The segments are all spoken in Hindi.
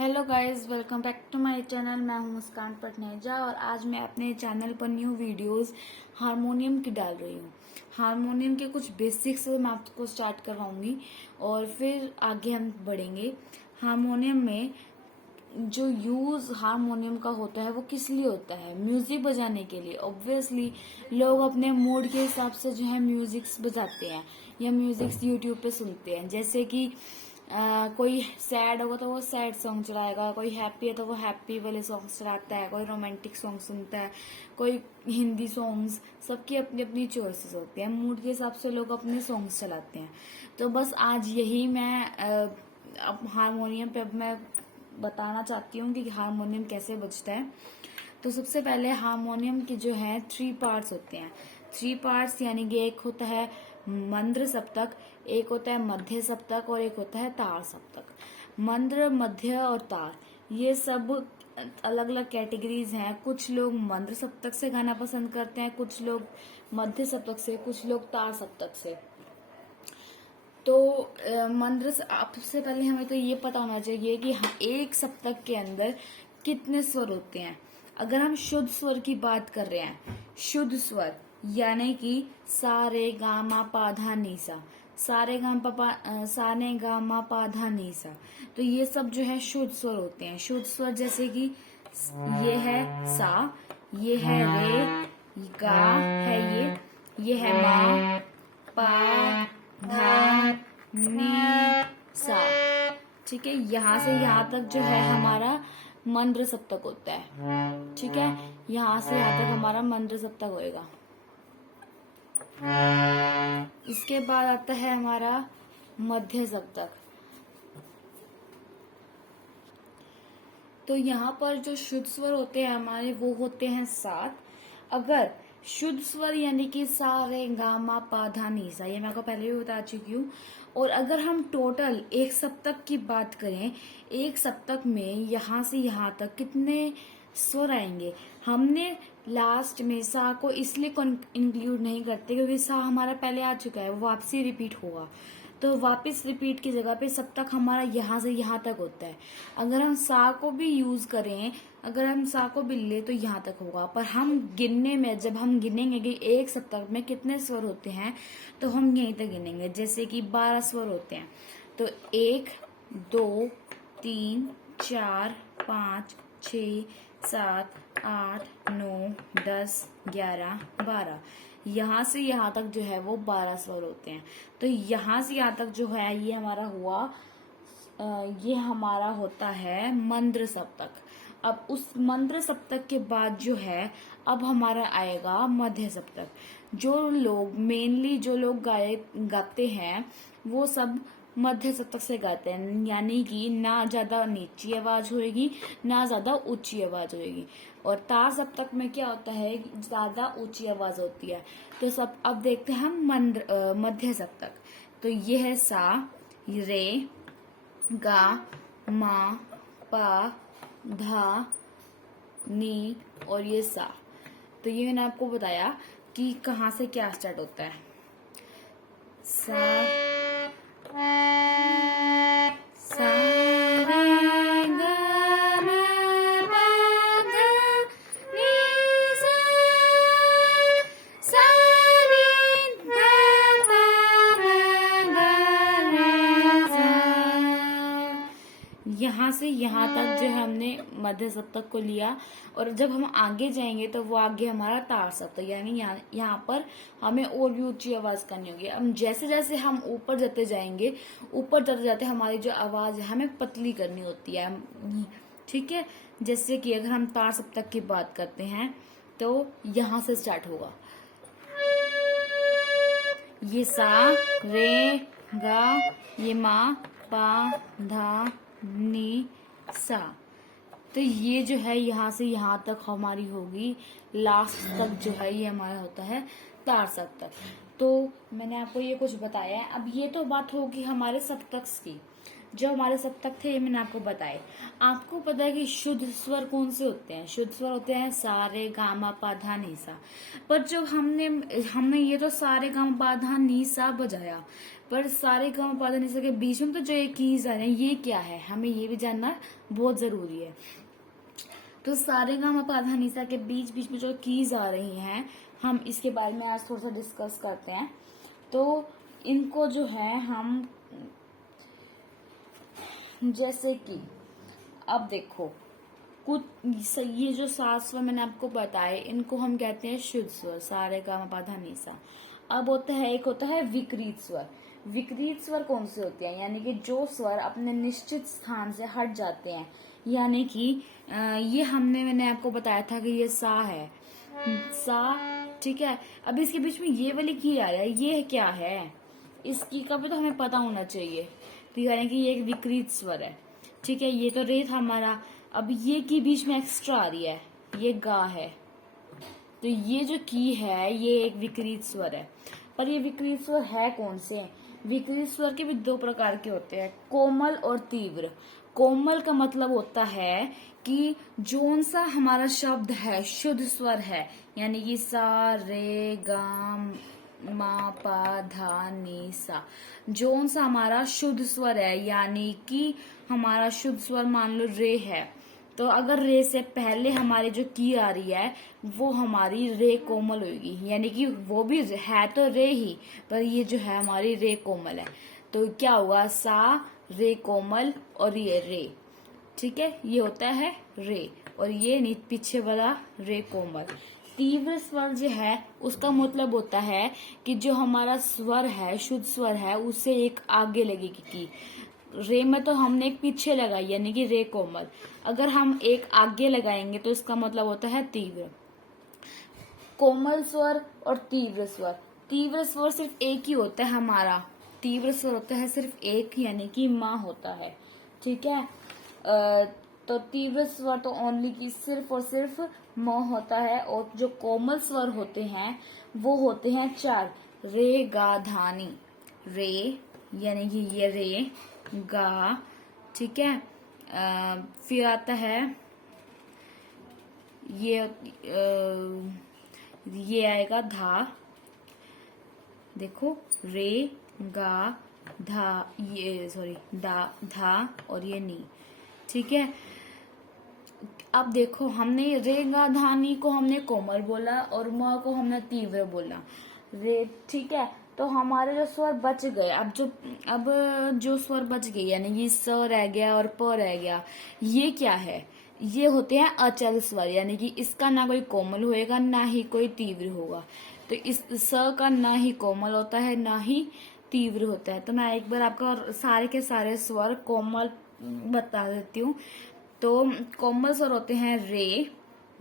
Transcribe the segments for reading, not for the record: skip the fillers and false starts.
Hello guys, welcome back to my channel. मैं हूं मुस्कान पटनेजा और आज मैं अपने चैनल पर न्यू वीडियोस हारमोनियम की डाल रही हूं। हारमोनियम के कुछ बेसिक्स मैं आपको स्टार्ट करवाऊंगी और फिर आगे हम बढ़ेंगे। हारमोनियम में जो यूज हारमोनियम का होता है वो किस लिए होता है? म्यूजिक बजाने के लिए। ऑब्वियसली लोग अपने मूड के हिसाब से जो है म्यूजिक्स बजाते हैं या म्यूजिक्स यूट्यूब पे सुनते हैं। जैसे कि कोई सैड होगा तो वो सैड सॉन्ग चलाएगा, कोई हैप्पी है तो वो हैप्पी वाले सॉन्ग चलाता है, कोई रोमांटिक सॉन्ग सुनता है, कोई हिंदी सॉन्ग्स। सबकी अपनी अपनी चॉइसेस होती है, मूड के हिसाब से लोग अपने सॉन्ग्स चलाते हैं। तो बस आज यही मैं अब हारमोनियम पे अब मैं बताना चाहती हूँ कि हारमोनियम कैसे बजता है। तो सबसे पहले हारमोनियम की जो है 3 पार्ट्स होते हैं। 3 पार्ट्स यानी कि एक होता है मंद्र सप्तक, एक होता है मध्य सप्तक और एक होता है तार सप्तक। मंद्र, मध्य और तार ये सब अलग अलग कैटेगरीज हैं। कुछ लोग मंद्र सप्तक से गाना पसंद करते हैं, कुछ लोग मध्य सप्तक से, कुछ लोग तार सप्तक से। तो मंद्र से सबसे पहले हमें तो ये पता होना चाहिए कि एक सप्तक के अंदर कितने स्वर होते हैं। अगर हम शुद्ध स्वर की बात कर रहे हैं, शुद्ध स्वर यानी कि सा रे गा मा पा धा नी सा, सा रे गा पा सा ने गा मा पा धा नी सा, तो ये सब जो है शुद्ध स्वर होते हैं। शुद्ध स्वर जैसे कि ये है सा, ये है रे, गा है ये है मा, पा, धा, नी, सा। ठीक है, यहाँ से यहाँ तक जो है हमारा मंद्र सप्तक होता है। ठीक है, यहाँ से यहाँ तक हमारा मंद्र सप्तक होएगा। इसके बाद आता है हमारा मध्य सप्तक। तो यहाँ पर जो शुद्ध स्वर होते हैं हमारे वो होते हैं 7। अगर शुद्ध स्वर यानी कि सा रे गा मा पा धा नी सा, ये मैं आपको पहले भी बता चुकी हूँ। और अगर हम टोटल एक सप्तक की बात करें, एक सप्तक में यहाँ से यहाँ तक कितने स्वर आएंगे? हमने लास्ट में सा को इसलिए इंक्लूड नहीं करते क्योंकि सा हमारा पहले आ चुका है, वो वापसी रिपीट होगा। तो वापस रिपीट की जगह पे सप्तक हमारा यहाँ से यहाँ तक होता है। अगर हम सा को भी यूज करें, अगर हम सा को भी ले तो यहाँ तक होगा। पर हम गिनने में जब हम गिनेंगे कि एक सप्तक में कितने स्वर होते हैं तो हम यहीं तक गिनेंगे। जैसे कि 12 स्वर होते हैं, तो 1 2 3 4 5 6 7 8 9 10 11 12, यहाँ से यहाँ तक जो है वो 12 स्वर होते हैं। तो यहाँ से यहाँ तक जो है ये हमारा हुआ, ये हमारा होता है मंद्र सप्तक। अब उस मंद्र सप्तक के बाद जो है अब हमारा आएगा मध्य सप्तक। जो लोग मेनली जो लोग गाते हैं वो सब मध्य सप्तक से गाते हैं, यानी कि ना ज्यादा नीची आवाज होएगी ना ज्यादा ऊंची आवाज होएगी। और तार सप्तक में क्या होता है, ज्यादा ऊंची आवाज होती है। तो सब अब देखते हैं हम मध्य सप्तक। तो ये है सा, रे, गा, मा, पा, धा, नी और ये सा। तो ये मैंने आपको बताया कि कहाँ से क्या स्टार्ट होता है। सा सा रे गा मा पा धा नी सा, सा नी धा पा गा रे सा। यहाँ से यहाँ तक जो है हमने मध्य सप्तक को लिया। और जब हम आगे जाएंगे तो वो आगे हमारा तार सप्तक, यानी यहाँ पर हमें और भी ऊंची आवाज करनी होगी। अब जैसे जैसे हम ऊपर जाते जाएंगे, ऊपर जाते जाते हमारी जो आवाज है हमें पतली करनी होती है। ठीक है, जैसे कि अगर हम तार सप्तक की बात करते हैं तो यहाँ से स्टार्ट होगा, ये सा, रे, गा, ये मा, पा, धा, नी, सा। तो ये जो है यहाँ से यहाँ तक हमारी होगी। लास्ट तक जो है ये हमारा होता है तार सप्तक। तो मैंने आपको ये कुछ बताया है। अब ये तो बात होगी हमारे सप्तक्स की। जो हमारे सप्तक थे ये मैंने आपको बताए। आपको पता है कि शुद्ध स्वर कौन से होते हैं? शुद्ध स्वर होते हैं सा रे गा मा पा धा नी सा। पर जब हमने ये तो सा रे गा मा पा धा नी सा बजाया, पर सा रे गा मा पा धा नी सा के बीच में तो जो ये कीज आ रहे हैं ये क्या है, हमें ये भी जानना बहुत जरूरी है। तो सारे गामा पा धा नी सा के बीच बीच में जो कीज आ रही हैं, हम इसके बारे में आज थोड़ा सा डिस्कस करते हैं। तो इनको जो है हम, जैसे कि अब देखो, कुछ ये जो 7 स्वर मैंने आपको बताए इनको हम कहते हैं शुद्ध स्वर, सारे गामा पा धा नी सा। अब होता है, एक होता है विकृत स्वर। विकृत स्वर कौन से होते हैं? यानी कि जो स्वर अपने निश्चित स्थान से हट जाते हैं। यानी कि ये मैंने आपको बताया था कि ये सा है, सा, ठीक है। अब इसके बीच में ये वाली की आ रहा है, ये क्या है? इसकी का भी तो हमें पता होना चाहिए। तो यानी कि ये एक विकृत स्वर है, ठीक है। ये तो रे था हमारा। अब ये की बीच में एक्स्ट्रा आ रही है, ये गा है। तो ये जो की है ये एक विकृत स्वर है। पर ये विकृत स्वर है कौन से? विकृत स्वर के भी 2 प्रकार के होते हैं, कोमल और तीव्र। कोमल का मतलब होता है कि जोन सा हमारा शब्द है शुद्ध स्वर है, यानी कि सा रे गा मा पा धा नी सा, जोन सा हमारा शुद्ध स्वर है, यानी कि हमारा शुद्ध स्वर मान लो रे है, तो अगर रे से पहले हमारी जो की आ रही है वो हमारी रे कोमल होगी। यानी कि वो भी है तो रे ही, पर ये जो है हमारी रे कोमल है। तो क्या हुआ? सा रे कोमल और ये रे, ठीक है, ये होता है रे, और ये पीछे वाला रे कोमल। तीव्र स्वर जो है उसका मतलब होता है कि जो हमारा स्वर है शुद्ध स्वर है उससे एक आगे लगेगी की। रे में तो हमने एक पीछे लगाई यानी कि रे कोमल, अगर हम एक आगे लगाएंगे तो इसका मतलब होता है तीव्र। कोमल स्वर और तीव्र स्वर। तीव्र स्वर सिर्फ एक ही होता है हमारा, तीव्र स्वर होता है सिर्फ एक, यानी कि माँ होता है, ठीक है। तो तीव्र स्वर तो ओनली की सिर्फ और सिर्फ म होता है, और जो कोमल स्वर होते हैं वो होते हैं 4, रे गा धा नी। रे यानी कि ये रे, गा, ठीक है। फिर आता है ये आएगा धा, देखो रे गा धा, ये सॉरी दा धा और ये नी, ठीक है। अब देखो हमने रे गा धा नी को हमने कोमल बोला और म को हमने तीव्र बोला, रे, ठीक है। तो हमारे जो स्वर बच गए, अब जो स्वर बच गए यानी कि स रह गया और प रह गया, ये क्या है? ये होते हैं अचल स्वर, यानी कि इसका ना कोई कोमल होएगा ना ही कोई तीव्र होगा। तो इस स का ना ही कोमल होता है ना ही तीव्र होता है। तो मैं एक बार आपका सारे के सारे स्वर कोमल बता देती हूँ। तो कोमल स्वर होते हैं रे,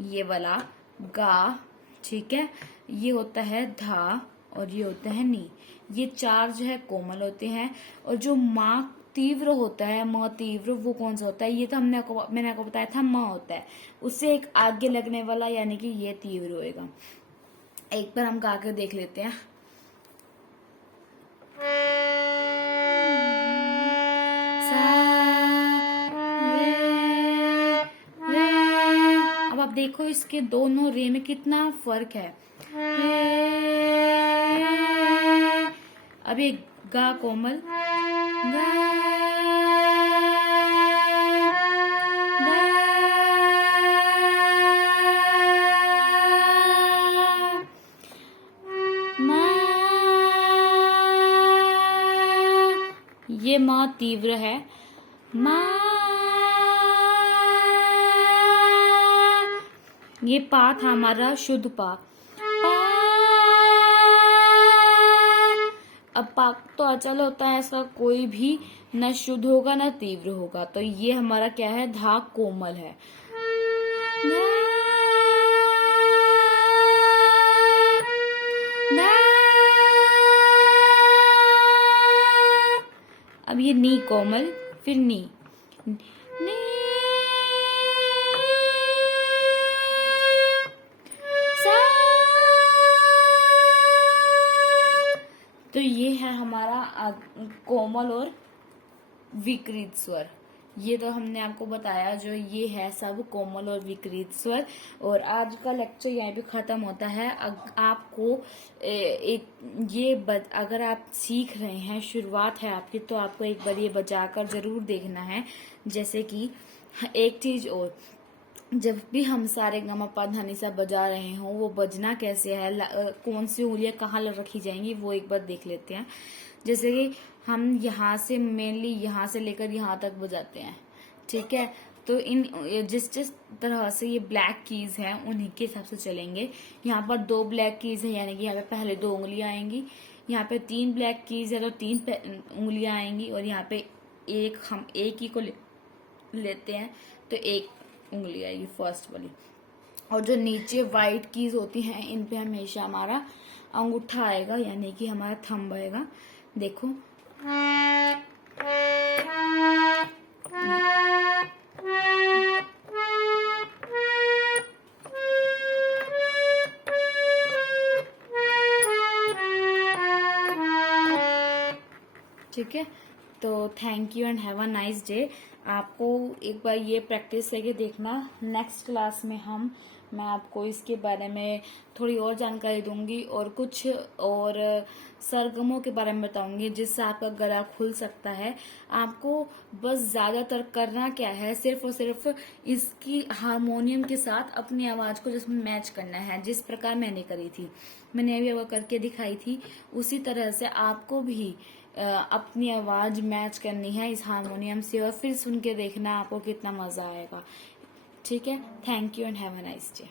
ये वाला, गा, ठीक है, ये होता है धा और ये होता है नी। ये 4 जो है कोमल होते हैं। और जो माँ तीव्र होता है, म तीव्र, वो कौन सा होता है? ये तो मैंने आपको बताया था म होता है, उससे एक आगे लगने वाला, यानी कि ये तीव्र होएगा। एक बार हम गा के देख लेते हैं। अब आप देखो इसके दोनों रे में कितना फर्क है। अब ये गा कोमल, गा, गा, मा, ये मा तीव्र है, मा, ये पा था हमारा शुद्ध पा, अब पा तो अचल होता है, इसका कोई भी न शुद्ध होगा न तीव्र होगा। तो ये हमारा क्या है? धा कोमल है। अब ये नी कोमल, फिर नी, नी, तो ये है हमारा कोमल और विकृत स्वर। ये तो हमने आपको बताया, जो ये है सब कोमल और विकृत स्वर। और आज का लेक्चर यहीं पे खत्म होता है। आपको अगर आप सीख रहे हैं, शुरुआत है आपकी, तो आपको एक बार ये बजाकर जरूर देखना है। जैसे कि एक चीज और, जब भी हम सारे गमा पा धा नि सा बजा रहे हों, वो बजना कैसे है, कौन सी उंगलियां कहाँ रखी जाएंगी, वो एक बार देख लेते हैं। जैसे कि हम यहाँ से मेनली यहाँ से लेकर यहाँ तक बजाते हैं, ठीक है। तो इन जिस जिस तरह से ये ब्लैक कीज हैं उन्हीं के हिसाब से चलेंगे। यहाँ पर 2 ब्लैक कीज है, यानी कि यहाँ पे पहले 2 उंगलियां आएंगी। यहाँ पे 3 ब्लैक कीज है तो 3 उंगलियां आएंगी। और यहाँ पे हम एक ही को लेते हैं तो 1 उंगली आएगी, फर्स्ट वाली। और जो नीचे व्हाइट कीज होती हैं, इन पे हमेशा हमारा अंगूठा आएगा, यानी कि हमारा थंब आएगा। देखो, ठीक है। तो thank you and have a nice day. आपको एक बार ये प्रैक्टिस करके देखना। नेक्स्ट क्लास में मैं आपको इसके बारे में थोड़ी और जानकारी दूंगी और कुछ और सरगमों के बारे में बताऊंगी, जिससे आपका गला खुल सकता है। आपको बस ज्यादातर करना क्या है, सिर्फ और सिर्फ इसकी हारमोनियम के साथ अपनी आवाज को जिसमें मैच करना है, जिस प्रकार मैंने करी थी, मैंने अभी वो करके दिखाई थी, उसी तरह से आपको भी अपनी आवाज मैच करनी है इस हारमोनियम से, और फिर सुन के देखना आपको कितना मजा आएगा। ठीक है। Thank you and have a nice day.